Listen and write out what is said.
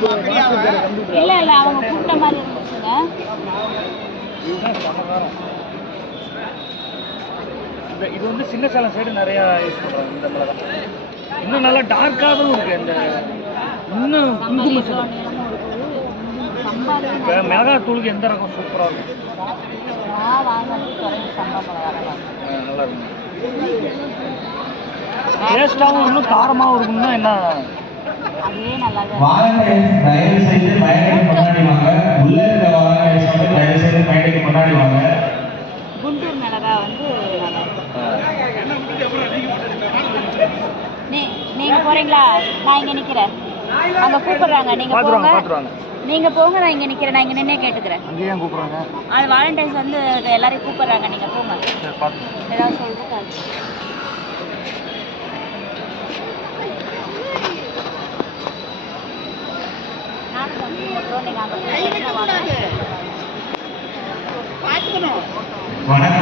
இல்ல இல்ல அவங்க கூப்பிட்ட மாதிரி இருந்துச்சுங்க இந்த இது வந்து சின்ன சேலம் சைடு நிறையா யூஸ் பண்ணுறாங்க இந்த மிளகாய் இன்னும் நல்லா டார்க்காகவும் இருக்கு. இந்த இன்னும் குங்கும இருக்குது மிளகாய் தூளுக்கு எந்த ரகம் சூப்பராக இருக்கும்? மிளகா நல்லா இருக்கும். டேஸ்ட்டாகவும் இன்னும் காரமாகவும் இருக்கும்னா என்ன? அதுவே நல்லாவே வாகனங்கள் தயவு செய்து மேடைக்கு முன்னாடி வாங்க. உள்ள இருக்க வாகனங்கள் வந்து தயவு செய்து மேடைக்கு முன்னாடி வாங்க. குண்டூர் மிளகா வந்து நல்லா இருக்கும். நீ நீங்க போறீங்களா? நான் இங்க நிக்கிறேன். அங்க கூப்பிடுறாங்க. நீங்க போங்க. நீங்க போங்க நான் இங்க நிக்கிறேன். நான் இங்க நின்னே கேட்டுக்கிறேன். அங்கேயே ஏன் கூப்பிட்றாங்க? அது வாலண்டைன்ஸ் வந்து எல்லாரையும் கூப்பிடுறாங்க. நீங்க போங்க. ஏதாவது சொல்லுங்க நானும் வந்து நீங்க அங்க போய் வாங்க. வணக்கம்.